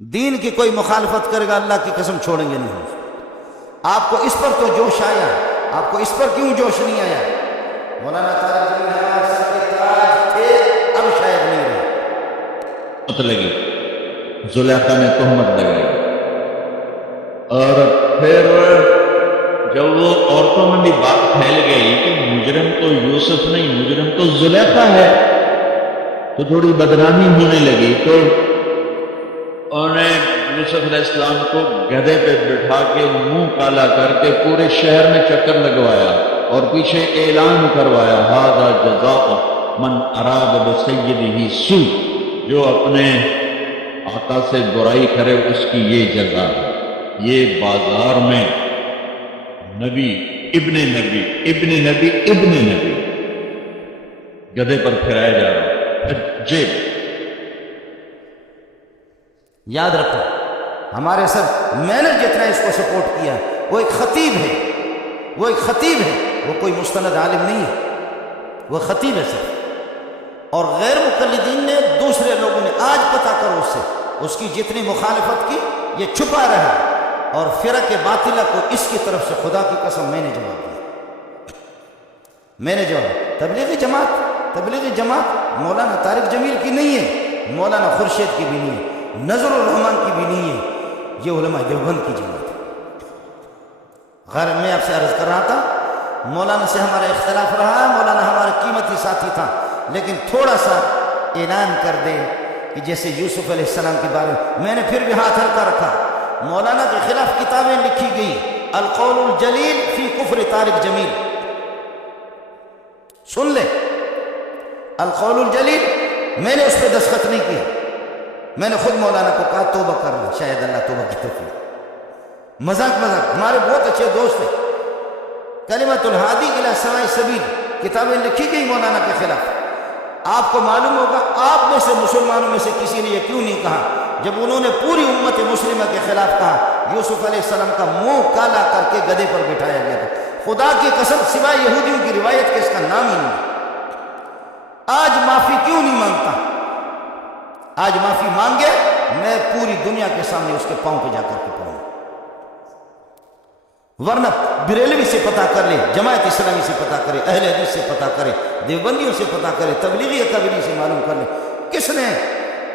دین کی کوئی مخالفت کرے گا اللہ کی قسم چھوڑیں گے نہیں. آپ کو اس پر تو جوش آیا, آپ کو اس پر کیوں جوش نہیں آیا؟ مولانا طارق جمیل ہمارے سر کے تاج تھے, اب شاید نہیں رہے. تہمت لگی, زلیخا نے تہمت لگائی, اور پھر جب وہ عورتوں میں بھی بات پھیل گئی کہ مجرم تو یوسف نہیں, مجرم تو زلیخا ہے, تو تھوڑی بدنامی ہونے لگی. تو انہوں نے یوسف علیہ السلام کو گدھے پہ بٹھا کے منہ کالا کر کے پورے شہر میں چکر لگوایا اور پیچھے اعلان کروایا, ھذا جزاء من اراد بسیدہ سوء, جو اپنے آقا سے برائی کرے اس کی یہ جزا ہے. یہ بازار میں نبی ابن نبی ابن نبی ابن نبی گدھے پر پھرایا جا رہا ہے. جیب یاد رکھو, ہمارے سر میں نے جتنا اس کو سپورٹ کیا, وہ ایک خطیب ہے, وہ ایک خطیب ہے, وہ کوئی مستند عالم نہیں ہے, وہ خطیب ہے سر. اور غیر مقلدین نے, دوسرے لوگوں نے, آج پتہ کرو اس سے, اس کی جتنی مخالفت کی یہ چھپا رہا, اور فرق باطلہ کو اس کی طرف سے خدا کی قسم میں نے جواب دیا, میں نے جواب. تبلیغی جماعت مولانا طارق جمیل کی نہیں ہے, مولانا خورشید کی بھی نہیں ہے, نظر الرحمان کی بھی نہیں ہے, یہ علماء دیوبند کی جماعت ہے. غیر میں آپ سے عرض کر رہا تھا, مولانا سے ہمارا اختلاف رہا ہے, مولانا ہمارے قیمتی ساتھی تھا, لیکن تھوڑا سا اعلان کر دے کہ جیسے یوسف علیہ السلام کے بارے میں نے پھر بھی ہاتھ ہلکا رکھا. مولانا کے خلاف کتابیں لکھی گئی, القول الجلیل فی کفر طارق جمیل, سن لے, القول الجلیل. میں نے اس پہ دستخط نہیں کیا, میں نے خود مولانا کو کہا توبہ کر لیں, شاید اللہ توبہ کی توفیق. مذاق, ہمارے بہت اچھے دوست ہیں. کلمۃ الہادی الی سواء السبیل کتابیں لکھی گئی مولانا کے خلاف. آپ کو معلوم ہوگا, آپ میں سے مسلمانوں میں سے کسی نے یہ کیوں نہیں کہا جب انہوں نے پوری امت مسلمہ کے خلاف کہا, یوسف علیہ السلام کا منہ کالا کر کے گدھے پر بٹھایا گیا تھا. خدا کی قسم سوائے یہودیوں کی روایت کے اس کا نام ہی نہیں. آج معافی کیوں نہیں مانگتا؟ آج معافی مانگے, میں پوری دنیا کے سامنے اس کے پاؤں پہ جا کر کے پڑھوں. ورنہ بریلوی سے پتہ کر لے, جماعت اسلامی سے پتہ کرے, اہل حدیث سے پتہ کرے, دیوبندیوں سے پتہ کرے, تبلیغی اکابری سے معلوم کر لے کس نے,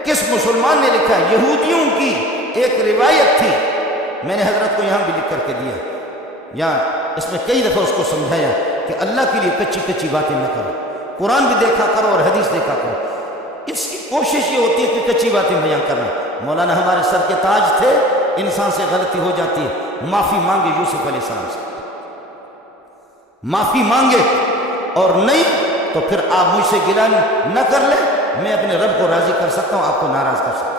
کس مسلمان نے لکھا. یہودیوں کی ایک روایت تھی, میں نے حضرت کو یہاں بھی لکھ کر کے دیا, یہاں اس میں کئی دفعہ اس کو سمجھایا کہ اللہ کے لیے کچی کچی باتیں نہ کرو, قرآن بھی دیکھا کرو اور حدیث دیکھا کرو. اس کی کوشش یہ ہوتی ہے کہ کچی باتیں بیان کرنا. مولانا ہمارے سر کے تاج تھے, انسان سے غلطی ہو جاتی ہے, معافی مانگے یوسف علیہ السلام سے, معافی مانگے, اور نہیں تو پھر آپ مجھ سے گلہ نہ کر لیں, میں اپنے رب کو راضی کر سکتا ہوں, آپ کو ناراض کر سکتا ہوں.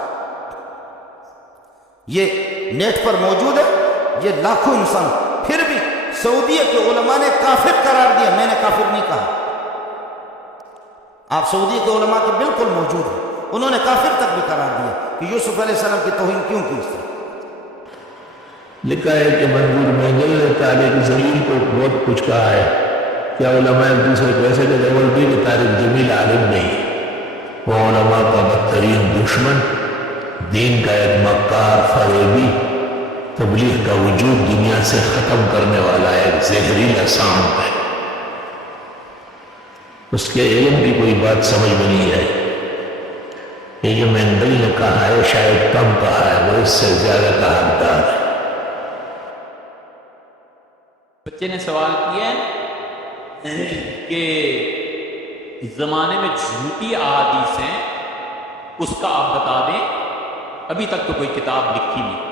یہ نیٹ پر موجود ہے, یہ لاکھوں انسان. پھر بھی سعودیہ کے علماء نے کافر قرار دیا, میں نے کافر نہیں کہا. آپ سعودی کے علماء کے بالکل موجود ہیں, انہوں نے کافر تک بھی قرار دیا کہ یوسف علیہ السلام کی توہین کیوں کی اس طرح. لکھا ہے کہ منظور مینگل نے طارق جمیل کو بہت کچھ کہا ہے. کیا علماء ایک دوسرے کو ایسے کہ بولتی کہ طارق جمیل عالم نہیں, وہ علماء کا بدترین دشمن, دین کا ایک مکار فریبی, تبلیغ کا وجود دنیا سے ختم کرنے والا ایک زہریلا سانپ ہے. اس کے علم کی کوئی بات سمجھ میں نہیں آئی. یہ جو مینگل نے کہا ہے شاید کم کہا ہے, وہ اس سے زیادہ کا حقدار ہے. بچے نے سوال کیا کہ اس زمانے میں جھوٹی احادیث ہیں, اس کا آپ بتا دیں. ابھی تک تو کوئی کتاب لکھی نہیں.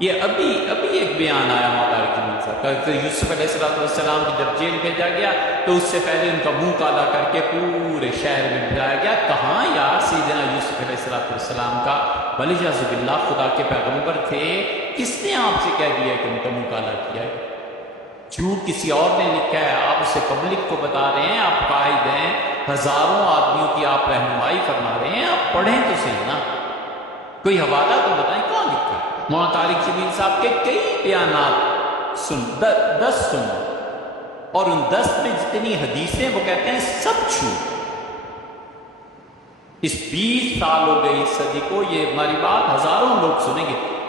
یہ ابھی ایک بیان آیا طارق جمیل صاحب کا کہ یوسف علیہ السلام کو جب جیل بھیجا گیا تو اس سے پہلے ان کا منہ کالا کر کے پورے شہر میں پھیلایا گیا. کہاں یار سیدنا یوسف علیہ السلام کا ولیعاذ باللہ خدا کے پیغمبر تھے, کس نے آپ سے کہہ دیا کہ ان کا منہ کالا کیا ہے؟ جھوٹ کسی اور نے لکھا ہے, آپ اسے پبلک کو بتا رہے ہیں, آپ قائد ہیں, ہزاروں آدمیوں کی آپ رہنمائی فرما رہے ہیں, آپ پڑھیں تو صحیح نا, کوئی حوالہ تو بتائیں کہاں لکھا ہے. مولانا طارق جمیل صاحب کے کئی بیانات 10 سن, اور ان 10 میں جتنی حدیثیں وہ کہتے ہیں سب جھوٹ. اس 20 سال ہو گئی اس صدی کو, یہ ہماری بات ہزاروں لوگ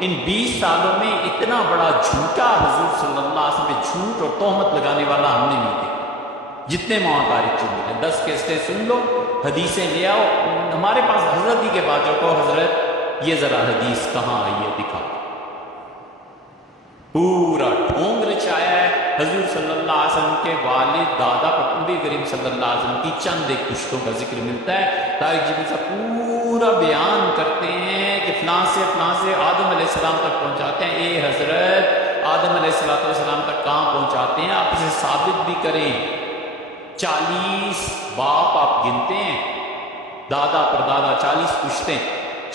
ان 20 سالوں میں اتنا بڑا جھوٹا حضور صلی اللہ علیہ وسلم پہ جھوٹ اور تہمت لگانے والا ہم نے نہیں دیکھا. جتنے مہاکارک چلے ہیں 10 قسطیں سن لو، حدیثیں لے آؤ. ہمارے پاس حضرت ہی کے بعد جو کہو حضرت یہ ذرا حدیث کہاں آئی ہے دکھاؤ. پورا ڈھونگ رچایا ہے حضور صلی اللہ علیہ وسلم کے والد دادا پر. نبی کریم صلی اللہ علیہ وسلم کی چند ایک پشتوں کا ذکر ملتا ہے. طارق جبریل سے پورا بیان کرتے ہیں کہ فلاں سے آدم علیہ السلام تک پہنچاتے ہیں. اے حضرت آدم علیہ السلام تک کہاں پہنچاتے ہیں؟ آپ اسے ثابت بھی کریں. 40 باپ آپ گنتے ہیں، دادا پر دادا 40 پشتیں.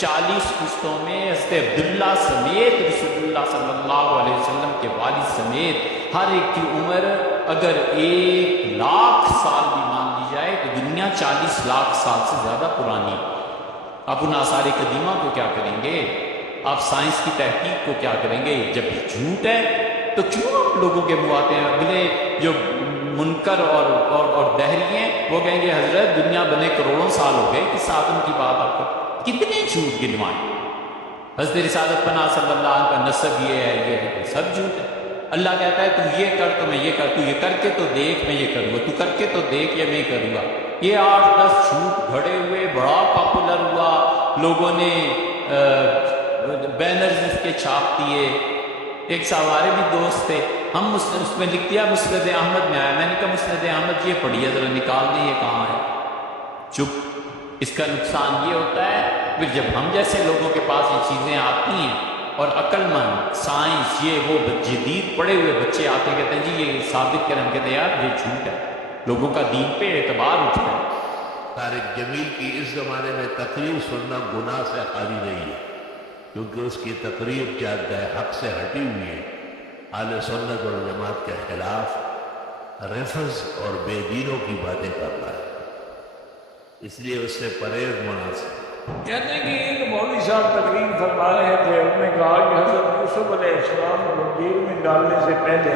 40 پشتوں میں حضرت عبداللہ سمیت رسول اللہ صلی اللہ علیہ وسلم کے والد سمیت ہر ایک کی عمر اگر 1,00,000 سال بھی مان لی جائے تو دنیا 40 لاکھ سال سے زیادہ پرانی. آپ ان آثار قدیمہ کو کیا کریں گے؟ آپ سائنس کی تحقیق کو کیا کریں گے؟ جب یہ جھوٹ ہے تو کیوں آپ لوگوں کے منہ آتے ہیں؟ اگلے جو منکر اور دہری ہیں وہ کہیں گے حضرت دنیا بنے کروڑوں سال ہو گئے، کس آدم کی بات آپ کو؟ کتنے جھوٹ گنوائیں. حضرت رسالت پناہ صلی اللہ علیہ وسلم کا نسب یہ ہے، یہ ہے، سب جھوٹ ہے. اللہ کہتا ہے تو یہ کر تو میں یہ کر، تو یہ کر کے تو دیکھ میں یہ کروں گا، تو کر کے تو دیکھ یا میں کروں گا. یہ 8-10 جھوٹ گھڑے ہوئے بڑا پاپولر ہوا. لوگوں نے بینرز اس کے چھاپ دیے. ایک سوارے بھی دوست تھے، ہم اس میں لکھ دیا مسند احمد میں آیا. میں نے کہا مسند احمد یہ پڑھیے ذرا نکال دیں یہ کہاں ہے. چپ. اس کا نقصان یہ ہوتا ہے پھر جب ہم جیسے لوگوں کے پاس یہ چیزیں آتی ہیں اور عقل مند سائنس یہ وہ جدید پڑے ہوئے بچے آتے کہتے ہیں جی یہ ثابت کریں، ہم کہتے ہیں یار یہ جھوٹ ہے. لوگوں کا دین پہ اعتبار اٹھتا ہے. طارق جمیل کی اس زمانے میں تقریر سننا گناہ سے خالی نہیں ہے، کیونکہ اس کی تقریر جادہ حق سے ہٹی ہوئی ہے. اہل سنت اور جماعت کے خلاف رفض اور بے دینوں کی باتیں کرتا ہے، اس لیے اس سے پرہیز مناسب. کہتے ہیں کہ ایک مولوی صاحب تقریر فرما رہے تھے، انہوں نے کہا کہ حضرت یوسف علیہ السلام کو جیل میں ڈالنے سے پہلے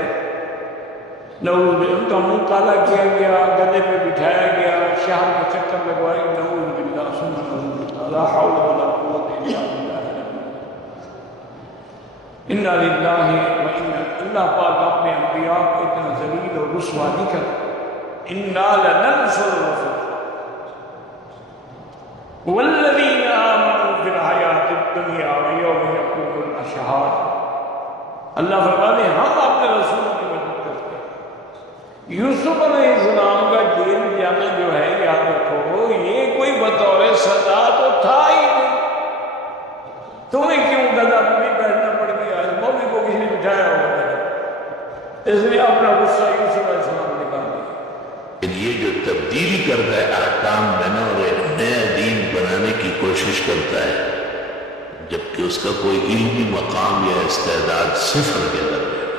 ان کا منہ کالا کیا گیا، گدے پہ بٹھایا گیا، شہر کے چکر لگوائے گئے. نعوذ باللہ ثم نعوذ باللہ لا حول ولا قوت الا باللہ. انا للہ و انا، اللہ پاک اپنے انبیاء کو اتنا ذلیل اور رسوا نہیں کرتا. انا لننصر رسول والذین آمنوا فی الحیات الدنیا ویوم یقوم الاشہاد. اللہ فرماتے ہیں ہم اپنے رسولوں کی مدد کرتے ہیں. یوسف علیہ السلام کا جیل جانا جو ہے یاد رکھو یہ کوئی بطور سزا تو تھا ہی نہیں. تمہیں کیوں گدھا پہ بھی بیٹھنا پڑ گیا؟ مولوی کو کسی نے بٹھایا ہوگا، اس نے اپنا غصہ یوسف علیہ السلام نے نکال دیا. یہ جو تبدیلی کرتا ہے احکام میں نا اور ایک نیا دین بنانے کی کوشش کرتا ہے، جبکہ اس کا کوئی علمی مقام یا استعداد صفر کے درمیان ہے.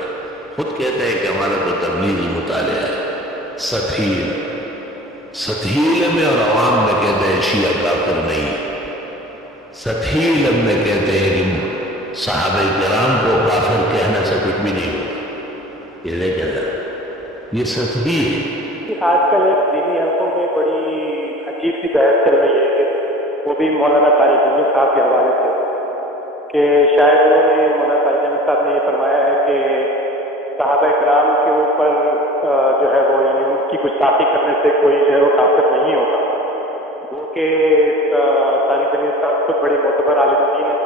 خود کہتا ہے کہ ہمارا تو تبلیغی مطالعہ ہے. ستھیل میں اور عوام میں کہتے ہیں شیعہ کافر نہیں. ستھیل میں کہتے ہیں کہ صحابہ کرام کو کافر کہنے سے کچھ بھی نہیں ہوتا. یہ لے کہتا ہے یہ ستھیل. آج کل ایک دینی حلقوں میں بڑی عجیب سی بحث چل رہی ہے کہ وہ بھی مولانا طارق جمیل صاحب کے حوالے سے کہ شاید انہوں نے مولانا طارق جمیل صاحب نے یہ فرمایا ہے کہ صحابہ کرام کے اوپر جو ہے وہ یعنی ان کی گستاخی کرنے سے کوئی جو ہے وہ کافر نہیں ہوتا. وہ کہ طارق جمیل صاحب خود بڑے معتبر عالم دین ہیں،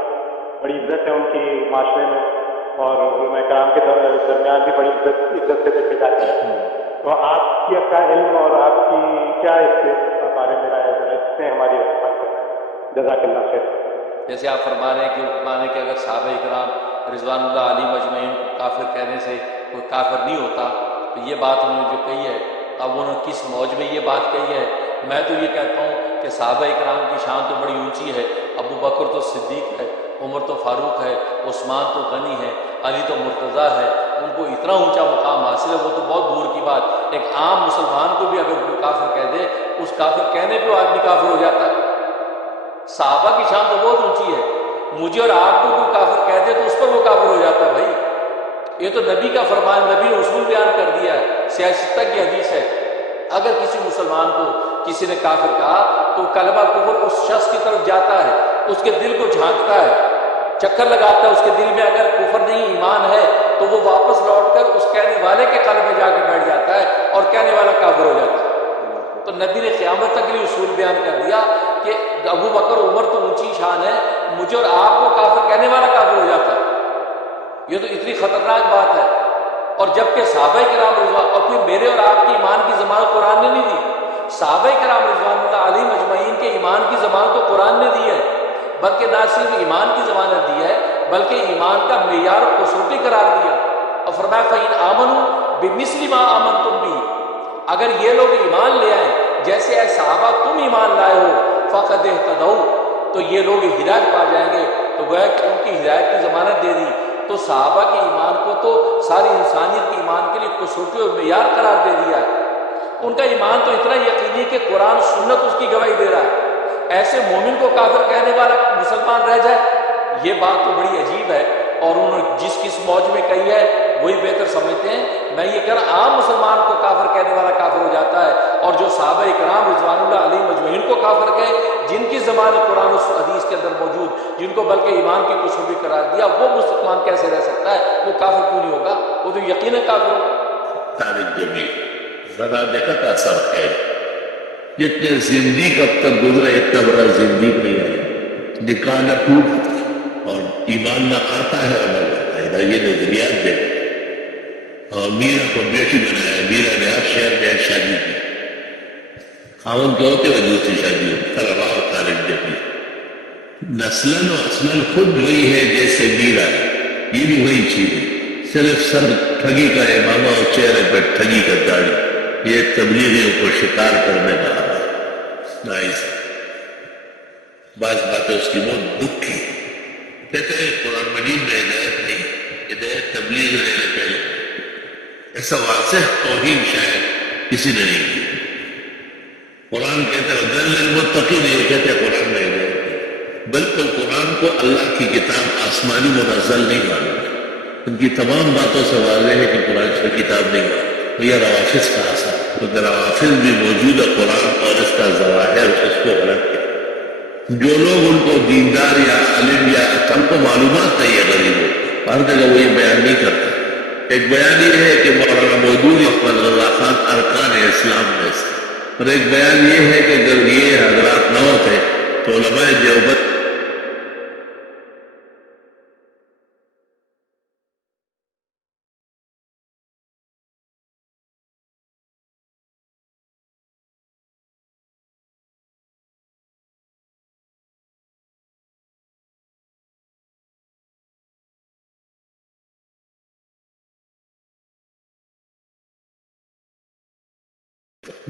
بڑی عزت ہے ان کی معاشرے میں اور علماء کرام کے درمیان بھی بڑی عزت سے دیکھی جاتی ہے. تو آپ کی کیا علم اور آپ کی کیا اس کے بارے میں رائے ہے اس میں ہماری رہنمائی کریں؟ جزاک اللہ خیر. جیسے آپ فرما رہے ہیں کہ فرمانے کہ اگر صحابہ کرام رضوان اللہ علیہ مجمعین کو کافر کہنے سے کوئی کافر نہیں ہوتا، تو یہ بات انہوں نے جو کہی ہے اب انہوں نے کس موج میں یہ بات کہی ہے؟ میں تو یہ کہتا ہوں کہ صحابہ کرام کی شان تو بڑی اونچی ہے. ابو بکر تو صدیق ہے، عمر تو فاروق ہے، عثمان تو غنی ہے، علی تو مرتضیٰ ہے. ان کو اتنا اونچا مقام حاصل ہے، وہ تو بہت دور کی بات. ایک عام مسلمان کو بھی اگر کوئی کافر کہہ دے، اس کافر کہنے پہ آدمی کافر ہو جاتا ہے. صحابہ کی شان تو بہت اونچی ہے، مجھے اور آپ کو کوئی کافر کہہ دے تو اس پر وہ کافر ہو جاتا ہے. بھائی یہ تو نبی کا فرمان، نبی نے اصول بیان کر دیا ہے، سیاستہ کی حدیث ہے. اگر کسی مسلمان کو کسی نے کافر کہا تو کلمہ کفر اس شخص کی طرف جاتا ہے، اس کے دل کو جھانکتا ہے. چکر لگاتا ہے، اس کے دل میں اگر کفر نہیں ایمان ہے تو وہ واپس لوٹ کر اس کہنے والے کے قلب میں جا کے بیٹھ جاتا ہے اور کہنے والا کافر ہو جاتا ہے۔ تو نبی نے قیامت تک یہ اصول بیان کر دیا کہ ابو بکر عمر تو اونچی شان ہے، مجھے اور آپ کو کافر کہنے والا کافر ہو جاتا ہے۔ یہ تو اتنی خطرناک بات ہے۔ اور جبکہ صحابہ کرام رضوان، اور پھر میرے اور آپ کی ایمان کی ضمانت قرآن نے نہیں دی، صحابہ کرام رضوان اللہ علیہم اجمعین کے ایمان کی ضمانت تو قرآن نے دی ہے، بلکہ نہ صرف ایمان کی ضمانت دی ہے بلکہ ایمان کا معیار و کسوٹی قرار دیا، اور فرمایا فَإِنْ آمَنُوا بِمِثْلِ مَا آمَنْتُمْ بِهِ، اگر یہ لوگ ایمان لے آئیں جیسے اے صحابہ تم ایمان لائے ہو، فَقَدْ اهْتَدَوْا، تو یہ لوگ ہدایت پا جائیں گے۔ تو گویا کہ ان کی ہدایت کی ضمانت دے دی، تو صحابہ کے ایمان کو تو ساری انسانیت کے ایمان کے لیے کسوٹی اور معیار قرار دے دیا ہے۔ ان کا ایمان تو اتنا یقینی ہے کہ قرآن سنت اس کی گواہی دے رہا ہے، ایسے مومن کو کافر کہنے والا مسلمان رہ جائے، یہ بات تو بڑی عجیب ہے، اور انہوں نے جس کس موج میں کہی ہے وہی بہتر سمجھتے ہیں۔ میں یہ کہہ رہا عام مسلمان کو کافر کہنے والا کافر ہو جاتا ہے، اور جو صحابہ اکرام رضوان اللہ علیہم اجمعین کو کافر کہے، جن کی زبان قرآن و حدیث کے اندر موجود، جن کو بلکہ ایمان کی کسوٹی قرار دیا، وہ مسلمان کیسے رہ سکتا ہے؟ وہ کافر کیوں نہیں ہوگا؟ وہ تو یقیناً کافر ہوگا۔ طارق جمیل ذرا دیکھا تھا سر ہے جتنے زندگی اب تک گزرے اتنا بڑا زندگی نہیں ہے، نکاح نہ ٹوٹ اور ایمان نہ آتا ہے اور نہ جاتا ہے، یہ نظریات دے۔ اور میرا کو بیٹی بنایا، میرا نے ہر شہر میں ایک شادی کی، خاون کے ہوتے ہوئے دوسری شادی ہوئی، طلبا اور طالب جمیل نسلاً و اصلاً خود وہی ہے جیسے میرا ہے، یہ بھی وہی چیز ہے، صرف سر ٹھگی کا امامہ اور چہرے پر ٹھگی کا داڑھی، یہ تبلیغیوں کو شکار کرنے کا حال ہے۔ نائس، بعض باتیں اس کی بہت دکھ کی، کہتے ہیں قرآن مجید میں ہدایت نہیں، ہدایت تبلیغ لینے پہلے، ایسا واضح توہین شاید کسی نے نہیں کی۔ قرآن کہتے ہیں ذل للمتقین، یہ کہتے ہیں قرآن میں ہدایت نہیں، بالکل قرآن کو اللہ کی کتاب آسمانی منزل نہیں مانا، ان کی تمام باتوں سے واضح ہے کہ قرآن کی کتاب نہیں مانا۔ یہ روافظ کا اثر، کیونکہ روافظ بھی موجود ہے قرآن اور اس کا ظواہر اس کو غلط ہے۔ جو لوگ ان کو دیندار یا عالم یا عقل کو معلومات نہیں ہے غریب ہو، ہر جگہ وہ یہ بیان نہیں کرتا۔ ایک بیان یہ ہے کہ مولانا مودودی احمد رضا خان ارکان اسلام میں سے، اور ایک بیان یہ ہے کہ اگر یہ حضرات نہ ہوتے تو علماء دیوبند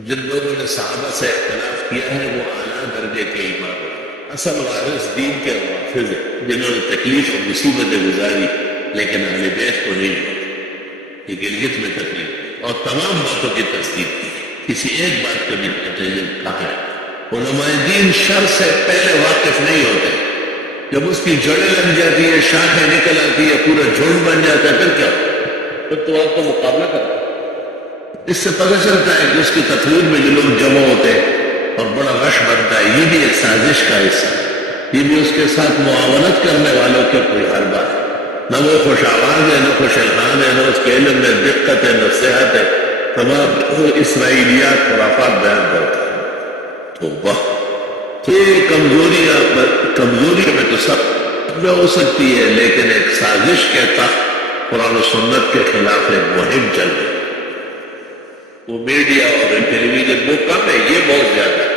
جن لوگوں نے صحابہ سے اختلاف کیا ہے وہ اعلیٰ درجے کے ایمان ہیں، اصل وارث دین کے روافظ ہیں، جنہوں نے تکلیف اور مصیبتیں گزاری لیکن اہل بیت کو نہیں ہوئی، یہ گلگت میں تکلیف اور تمام باتوں کی تصدیق کی، کسی ایک بات کا بھی کہا ہے۔ علماء دین شر سے پہلے واقف نہیں ہوتے، جب اس کی جڑیں لگ جاتی ہے، شاخیں نکل آتی ہے، پورا جھنڈ بن جاتا ہے، پھر کیا؟ پھر تو آپ کو مقابلہ کرتا ہے۔ اس سے پتہ چلتا ہے کہ اس کی تقریر میں جو لوگ جمع ہوتے ہیں اور بڑا رش بنتا ہے، یہ بھی ایک سازش کا حصہ ہے، یہ بھی اس کے ساتھ معاونت کرنے والوں کے کوئی حربہ بات ہے، نہ وہ خوش آواز ہے، نہ خوش الحان ہے، نہ اس کے علم میں دقت ہے، نہ صحت ہے، تمام اسرائیلیات خرافات بیان کرتا ہے۔ تو واہ، یہ کمزوری میں تو سب میں ہو سکتی ہے، لیکن ایک سازش کے تحت قرآن و سنت کے خلاف ایک مہم چل رہی ہے۔ وہ میڈیا اور ٹیلی ویژن وہ کم ہے، یہ بہت زیادہ ہے۔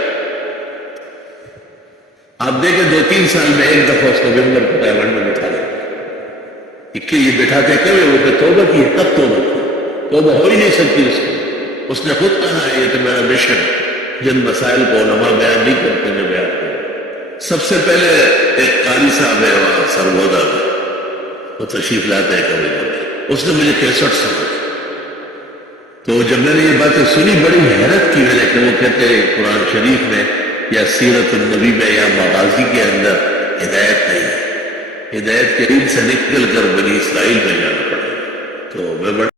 آپ دیکھیں 2-3 سال میں ایک دفعہ اس کو ممبر کو تائیوان میں بٹھا دیں کہ یہ بٹھاتے کبھی وہ کہ توبہ کی ہے، تب توبہ ہو ہی نہیں سکتی اس نے خود کہا ہے یہ تو میرا مشن، جن مسائل کو علماء بیان نہیں کرتے میں بیان کروں۔ سب سے پہلے ایک قاری صاحب ہے وہاں سرگودا میں، وہ تشریف لاتے ہیں کبھی کبھی، اس نے مجھے 63 سمجھا، تو جب میں نے یہ باتیں سنی بڑی حیرت کی وجہ کہ وہ کہتے ہیں قرآن شریف میں یا سیرت النبی میں یا مغازی کے اندر ہدایت نہیں ہے، ہدایت کے دین سے نکل کر بنی اسرائیل میں جانا پڑے، تو میں بڑا